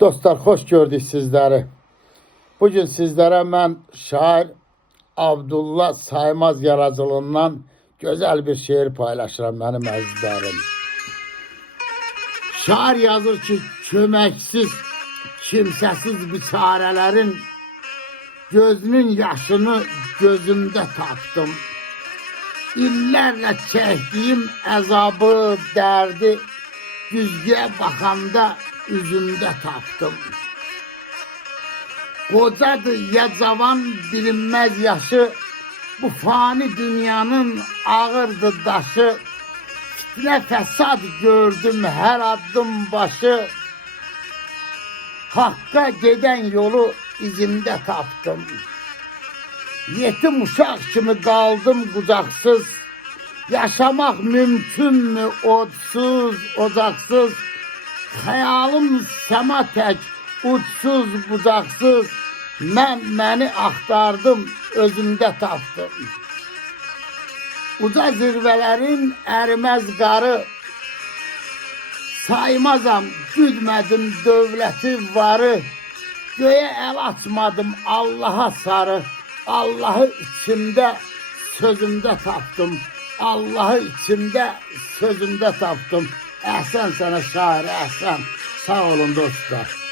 Dostlar, hoş gördük sizleri. Bugün sizlere ben şair Abdullah Saymaz yaradıcılığından güzel bir şiir paylaşıram benim əzizlərim. Şair yazır ki, köməksiz, kimsəsiz biçarələrin gözünün yaşını gözümdə tapdım. İllərlə çəkdiyim əzabı, dərdi güzgüyə baxanda üzümdə tapdım. Qocadır ya cavan bilinməz yaşı, bu fani dünyanın ağırdı daşı. Fitnə fəsad gördüm hər addım başı, Haqqa gedən yolu izimdə tapdım. Yetim uşaq kimi qaldım qucaqsız, yaşamaq mümkünmü odsuz, ocaqsız, xəyalım səma tək, uçsuz, bucaqsız, məni axtardım, özümdə tapdım. Uca zirvələrin əriməz qarı, saymazam, güdmədim dövləti varı, göyə əl açmadım Allaha sarı, Allahı içimdə, sözümdə tapdım. Allahı içimdə, sözümdə tapdım. Əhsən sənə şair, əhsən. Sağ olun dostlar.